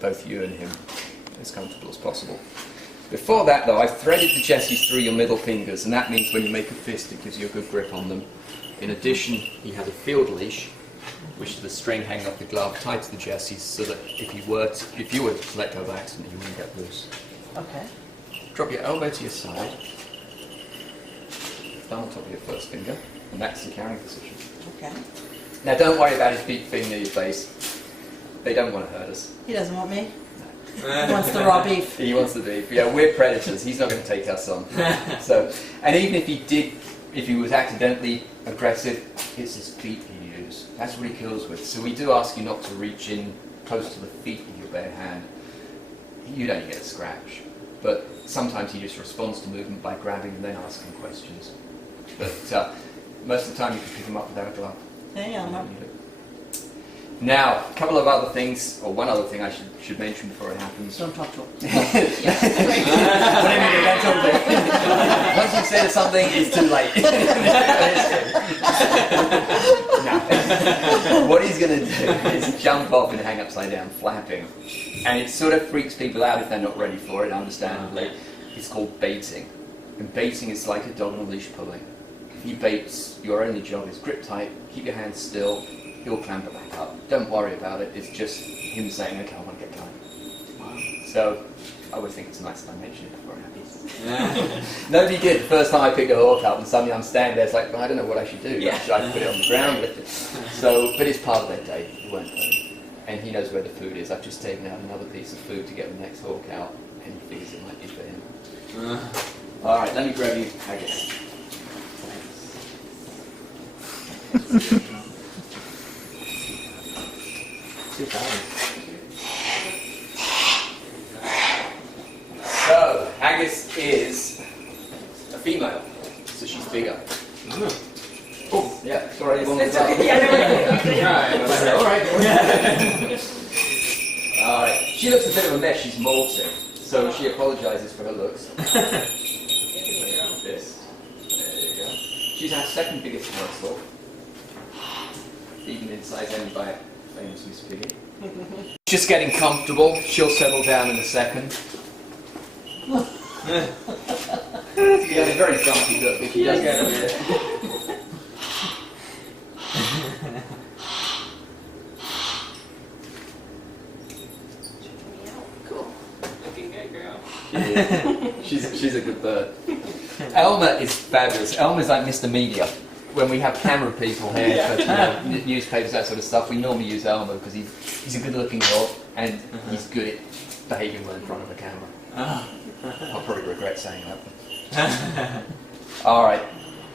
both you and him as comfortable as possible. Before that, though, I've threaded the jesses through your middle fingers, and that means when you make a fist, it gives you a good grip on them. In addition, he has a field leash, which is the string hanging off the glove, tied to the jesses, so that if you were to let go by accident, you wouldn't get loose. Okay. Drop your elbow to your side, thumb on top of your first finger, and that's the carrying position. Okay. Now, don't worry about his feet being near your face. They don't want to hurt us. He doesn't want me. He wants the raw beef. He wants the beef. Yeah, we're predators. He's not going to take us on. So, and even if he was accidentally aggressive, it's his feet he uses. That's what he kills with. So we do ask you not to reach in close to the feet with your bare hand. You don't get a scratch, but sometimes he just responds to movement by grabbing and then asking questions. But most of the time you can pick him up without a glove. Hey, Elmer. Now, a couple of other things, or one other thing I should mention before it happens. Don't talk to him. Once you've said something, it's too late. No. What he's going to do is jump off and hang upside down, flapping. And it sort of freaks people out if they're not ready for it, understandably. It's called baiting. And baiting is like a dog on a leash pulling. If he baits, your only job is grip tight, keep your hands still, he'll clamber back up. Don't worry about it, it's just him saying, okay, I want to get going. Wow. So, I always think it's nice to mention it before it happens. Nobody did the first time I picked a hawk up and suddenly I'm standing there, it's like, well, I don't know what I should do. Yeah. Should I put it on the ground, lift it? So, but it's part of their day, it won't hurt him. And he knows where the food is. I've just taken out another piece of food to get the next hawk out, and he figures it might be for him. Alright, let me grab you haggis. So, haggis is a female, so she's bigger. Oh, yeah, sorry, you wanted to Alright, she looks a bit of a mess, she's molting, so she apologises for her looks. This. There you go. She's our second biggest morsel. Eaten in size only by famous Miss Piggy. Just getting comfortable. She'll settle down in a second. Yeah, a very grumpy look, but she does get a bit. Cool. Looking good, girl. She's a good bird. Elmer is fabulous. Elmer's like Mr. Media. When we have camera people here for newspapers, that sort of stuff, we normally use Elmer because he's a good-looking dog and he's good at behaving well in front of a camera. I'll probably regret saying that. Alright,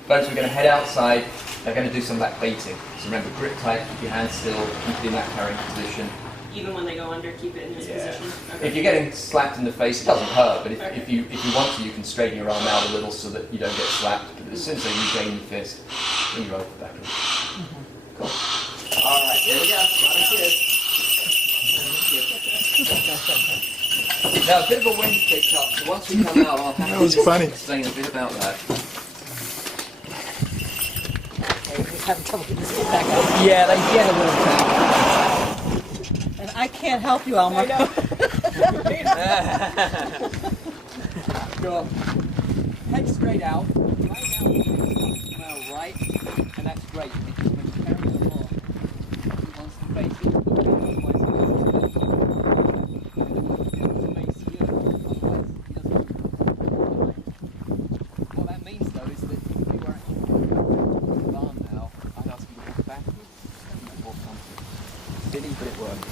folks, we're going to head outside. They're going to do some of that baiting. So remember, grip tight, keep your hands still, keep it in that carrying position. Even when they go under, keep it in this position? Okay. If you're getting slapped in the face, it doesn't hurt, but if you want to, you can straighten your arm out a little so that you don't get slapped. But as soon as they regain the fist, bring your elbow back in. Cool. Alright, here we go. Now, a bit of a wind picked up, so once we come out, I'll have to explain a bit about that. He's having trouble getting this back up. Yeah, they get a little tight. And I can't help you, Elmer. I know. Go on. Head straight out. Right now, right, and that's great. Because when you carry the hawk, he wants to face it. What that means, though, is that if you were actually to the barn now, I'd ask you to walk backwards and walk on. Silly, but it works.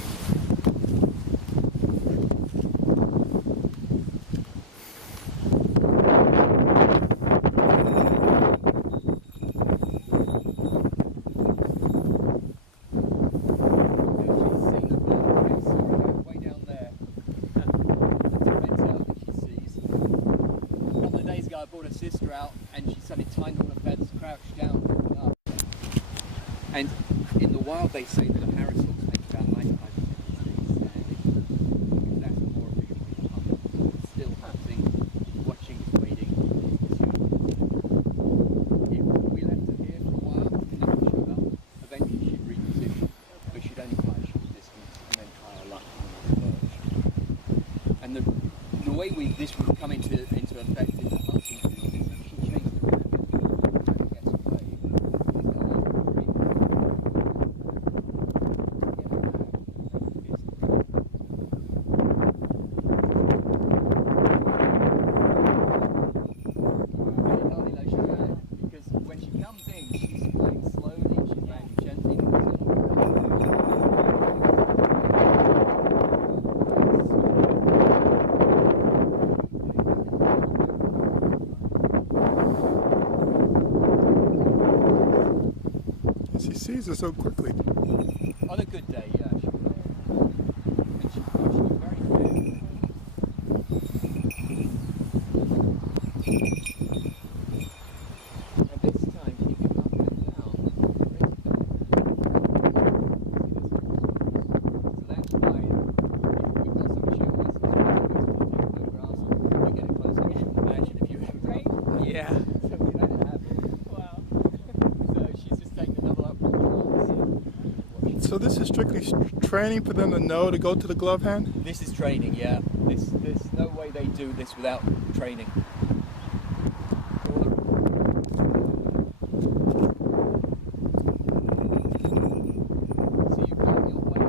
I brought her sister out and she suddenly tightened all her feathers, crouched down, looking up. And in the wild they say that a parrot's hawk takes about 95% standing. Because that's more efficient hunt. Still hunting, watching, waiting. If we left her here for a while and nothing showed up, eventually she'd reposition. But she'd only fly a short distance and then try her luck on another perch. way this would come into effect in the hunting field is if she chases the rabbit and gets away, she's going to have to breathe. Because when she comes in, she's playing slowly, she's playing gently. She sees her so quickly. On a good day, yeah. She will. And she's very fair. And this time she can up and down pretty fast. So that's why if we've got some shooting the grass, you get it close. Imagine if you had Right? Yeah. So we let it happen. Wow. So she's just taking another up. So this is strictly training for them to know to go to the glove hand? This is training, yeah. There's no way they do this without training. So you've got your way.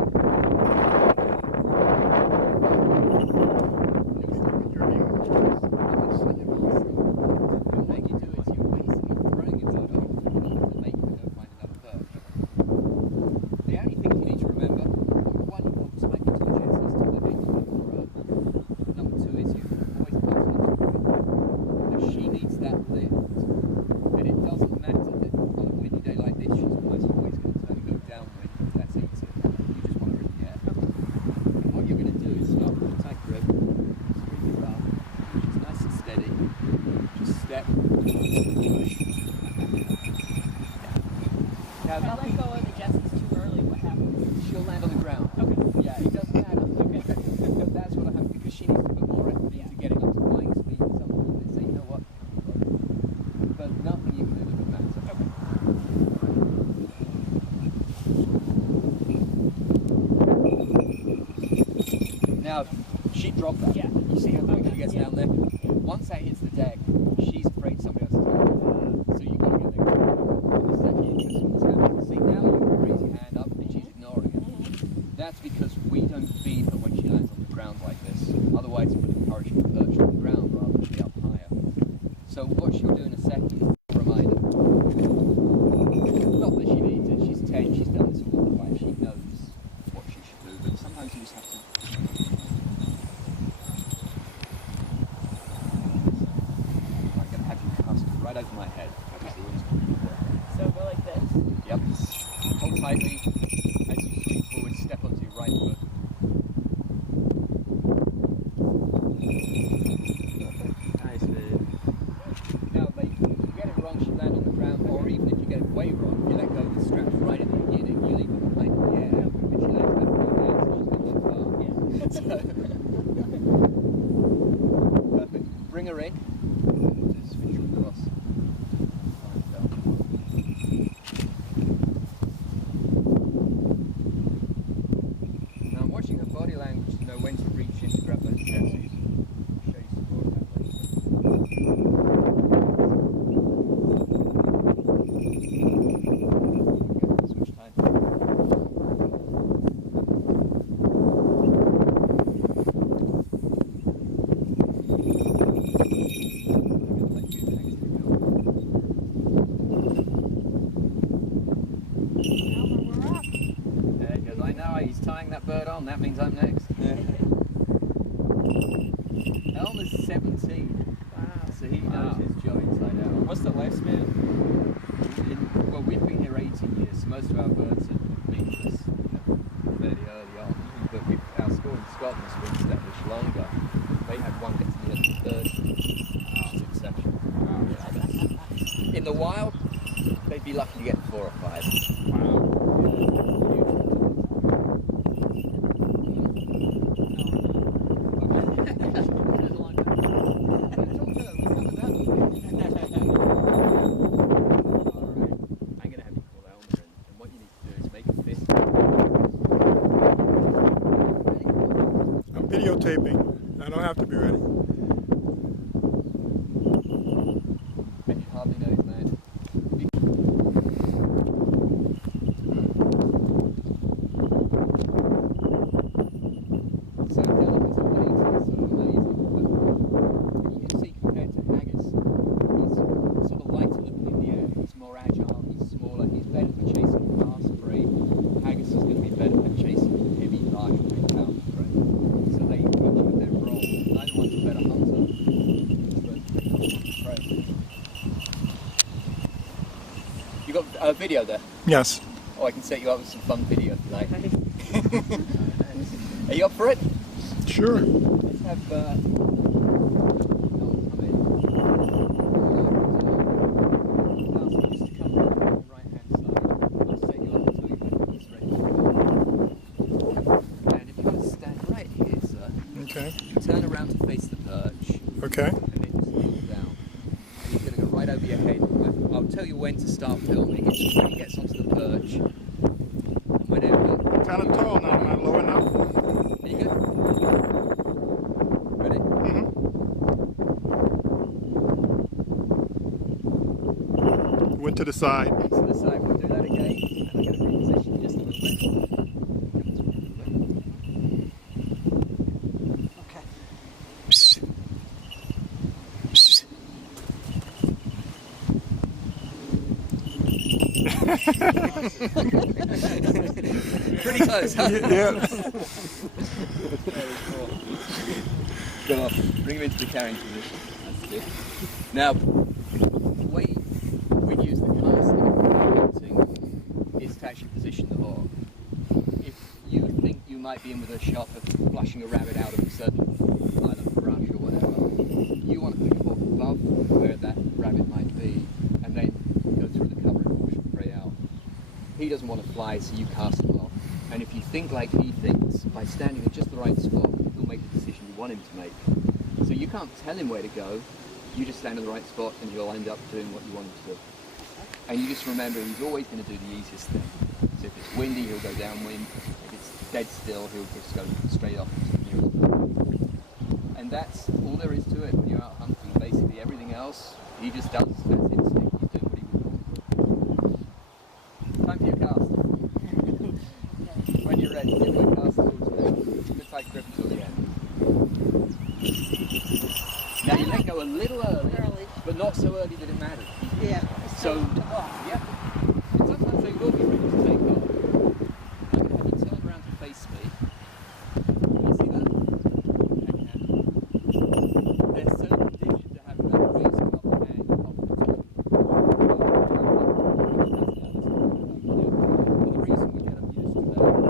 What you do is you're basically throwing your bird off to make it go find another bird. The only thing you need to remember, number one, you want to make it to the chest is to the head of the bird. Number two is you always pass it to the wind. Because she needs that lift. And it doesn't matter that on a windy day like this, she's almost always going to turn and go downwind. That's easy. You just want her in the air. And what you're going to do is start with a tight grip, squeeze it up, just nice and steady. Just step, push. Now, If I let go of the Jessie's too early, what happens? she'll land on the ground. Okay. Yeah, it doesn't matter. Okay. But that's what I have because she needs to put more effort into getting up to flying speed. Some people say, you know what? But nothing you can do would matter. Now, she dropped that. Yeah. You see how quick she gets Yeah. down there? Once that hits the deck, she's afraid somebody else is going to get her. So you've got to get there quick. This is actually interesting what's happening. See, now you can raise your hand up and she's ignoring it. That's because we don't feed her when she lands on the ground like this. Otherwise, it would encourage her to perch on the ground rather than be up higher. So what she'll do in a second is a reminder. Not that she needs it. She's 10. She's done this all her life. She knows what she should do. But sometimes you just have to. I'm going to have you cast right over my head. So go like this. Yep. Hold tightly. As you swing forward, step onto your right foot. Nice, man. Now, if you get it wrong, she land on the ground, or even if you get it way wrong, you let go of the straps right at the beginning, you leave them behind in the air, and she lands back on her hands, so she's going to get far. Yeah. Perfect. Bring her in. Just finish across. Fine, down. Now I'm watching her body language to know when to reach in to grab those chassis. I'll show you some more of that later. Okay, switch time. Because I know he's tying that bird on, that means I'm next. Elmer's 17. Wow. So he knows his job inside out. What's the lifespan? Well, we've been here 18 years, so most of our birds have been with us fairly early on. But our school in Scotland's been established longer. They had one get to the end of the 30s, which is exceptional. In the wild, they'd be lucky to get 4 or 5. I'm videotaping. I don't have to be ready. And you hardly know his name. So delicate and amazing, sort of amazing. But you can see compared to haggis, he's sort of lighter looking in the air. He's more agile, he's smaller, he's better for chasing fast prey. Haggis is going to be better for chasing heavy, large prey, powerful prey. So they each have their role. Neither one's a better hunter. Prey. You got a video there? Yes. Oh, I can set you up with some fun video if you like. Are you up for it? Sure. Let's have come in. Now, so just to come around on the right-hand side, I'll set you up until you when it's ready. And if you want to stand right here, sir, Okay. you turn around to face the perch, Okay. and then just look down. And you're going to go right over your head. I'll tell you when to start filming. It's just when he gets onto the perch. And whenever... Kind of tall now. Am I low enough? Are you good? Ready? Mm-hmm. Went to the side. To the side, we'll do that again. And I'm going to reposition just a little bit. Okay. Pretty close, huh? Yeah. Go off. Bring him into the carrying position. That's good. Now, the way we'd use the casting is to actually position the hawk. If you think you might be in with a shot of flushing a rabbit out of a certain line of brush or whatever, you want to put your hawk above where that rabbit might be, and then go through the cover and push the prey out. He doesn't want to fly, so you cast him off. And if you think like he thinks, by standing at just the right spot, he'll make the decision you want him to make. So you can't tell him where to go, you just stand in the right spot and you'll end up doing what you want him to do. And you just remember he's always going to do the easiest thing. So if it's windy, he'll go downwind. If it's dead still, he'll just go straight off into the nearest point. And that's all there is to it when you're out hunting. Basically everything else, he just does. That's instinct. He's doing what he would want to do. Time for your cast. When you're ready, give my cast towards me. Keep a tight grip until the end. Now you let go a little early, but not so early that it matters. Yeah. So, yeah. Sometimes they will be ready to take off. I'm going to have you turn around to face me. You see that? There's certain conditions to having that raised up hand up the top. And the reason we get them used to that is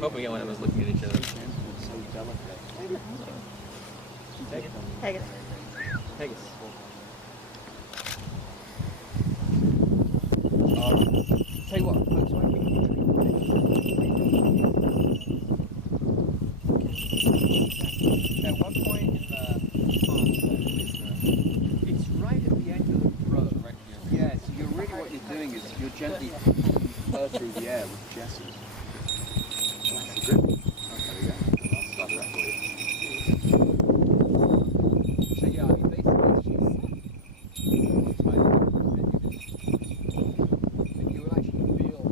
hoping everyone was looking at each other. Take it. Take it. Take it. Tell you what, folks, why don't we at one point in the farm, it's right at the end of the road. Right here. Yeah, so you're really what you're doing is you're gently her through the air with Jesse. That's the grip. Okay, there we go. I'll start that for you. So yeah, I mean basically it's just one time and you will actually feel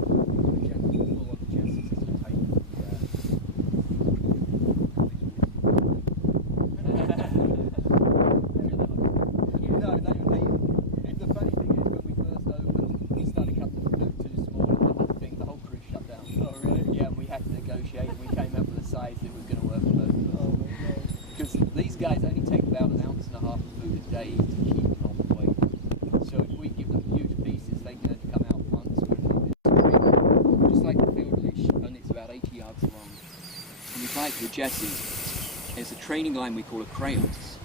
the gentle pull of the Jesse as you take it. No, the funny thing is when we first opened, we started cutting the flute too small and the whole crew shut down. Oh really? Yeah, and we had to negotiate and we came up apply it to the Jessies. It's a training line we call a crayons,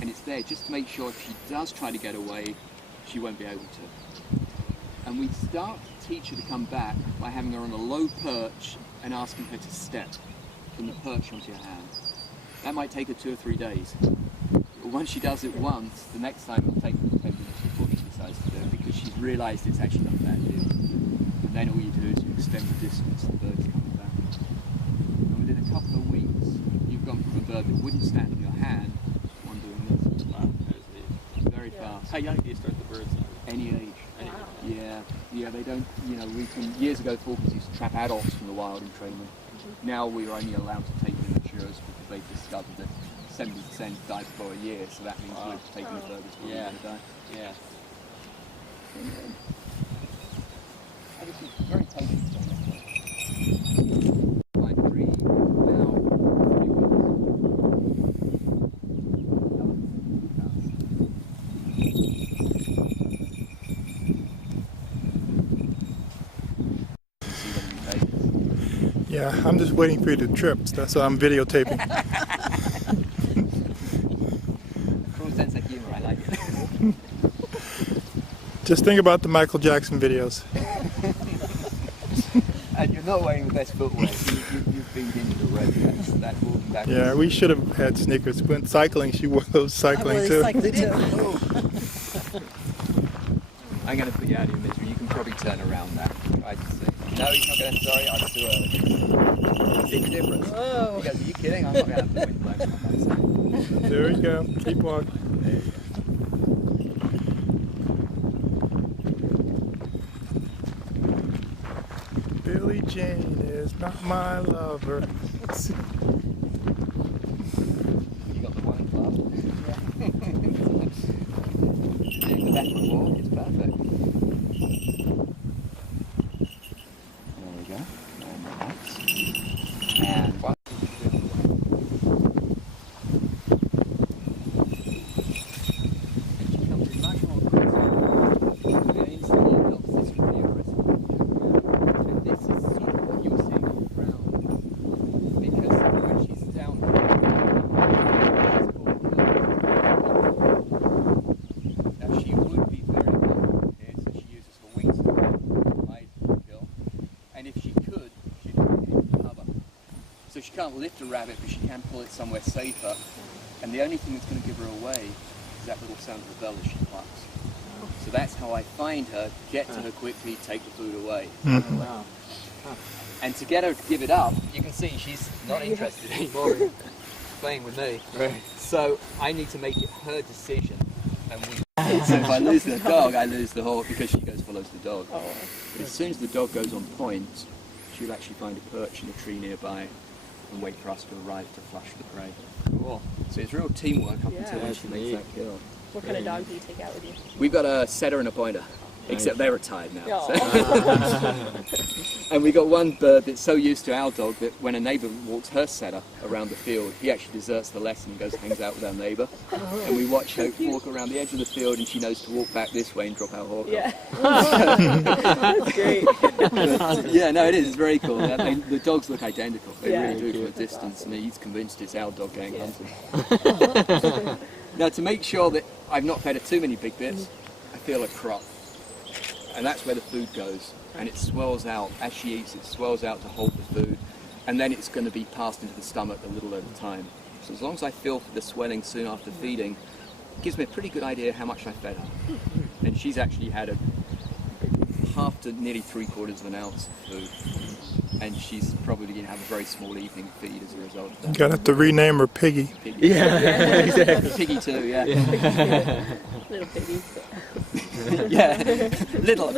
and it's there just to make sure if she does try to get away, she won't be able to. And we start to teach her to come back by having her on a low perch and asking her to step from the perch onto your hand. That might take her 2 or 3 days. But once she does it once, the next time it'll take 10 minutes before she decides to do it, because she's realised it's actually not a bad deal. And then all you do is you extend the distance the bird's coming back. And within a couple of weeks, you've gone from a bird that wouldn't stand on your hand to one doing this. Wow, that was neat. Very fast. How young do you start the birds on? Any age. Any- Yeah, they don't, years ago falcons used to trap adults from the wild and train them. Now we're only allowed to take immatures because they've discovered that 70% die before a year, so that means we're taking the furthest one Yeah. going to die. Yeah. I just think very patient stuff. My tree now pretty Yeah, I'm just waiting for you to trip. That's why I'm videotaping. Cool sense of humor, I like it. Just think about the Michael Jackson videos. And you're not wearing the best footwear. You've been into the road. That's walking back. Yeah, we should have had sneakers. Went cycling. She wore those cycling too. Cycling too. I'm going to put you out of your misery. You can probably turn around that. I just say, no, he's not going to. Sorry, I was too early. See the difference? Whoa. He goes, are you kidding? I'm not going to have the wind blowing on my side. There we go. Keep walking. There you go. Billie Jean is not my lover. You got the wine club. Doing the backward walk is perfect. There we go. And relax. And one. And she comes in much more aggressive. And instantly adopts this really aggressive. And this is sort of what you're seeing on the ground. Because when she's down now she would be very vulnerable here, so she uses her wings to hide and kill. And if she could, she'd hit cover. So she can't lift a rabbit, but she can pull it somewhere safer. And the only thing that's going to give her away is that little sound of the bell as she plucks. So that's how I find her, get to her quickly, take the food away. Wow. And to get her to give it up, you can see she's not interested anymore in playing with me. Right. So I need to make it her decision. And so if I lose the dog, I lose the hawk because she goes follows the dog. Oh. But as soon as the dog goes on point, she'll actually find a perch in a tree nearby and wait for us to arrive to flush the prey. Cool. So it's real teamwork up Yeah. until when That's she makes neat. that kill. What kind of dog do you take out with you? We've got a setter and a pointer, except they're retired now. Oh. And we got one bird that's so used to our dog that when a neighbour walks her setter around the field, he actually deserts the lesson and goes and hangs out with our neighbour. And we watch her walk around the edge of the field and she knows to walk back this way and drop our hawk Yeah. That's great. off. Yeah, no, it is. It's very cool. The dogs look identical. They Yeah. really do from a That's distance. awesome. And he's convinced it's our dog going Yeah. hunting. Now, to make sure that I've not fed her too many big bits, I feel a crop. And that's where the food goes. And it swells out. As she eats, it swells out to hold the food. And then it's going to be passed into the stomach a little at a time. So as long as I feel for the swelling soon after feeding, it gives me a pretty good idea how much I fed her. And she's actually had a half to nearly 3/4 of an ounce of food. And she's probably going to have a very small evening feed as a result of that. Gonna have to rename her Piggy. Piggy. Yeah, exactly. Piggy too, yeah. Little piggy. Yeah, little.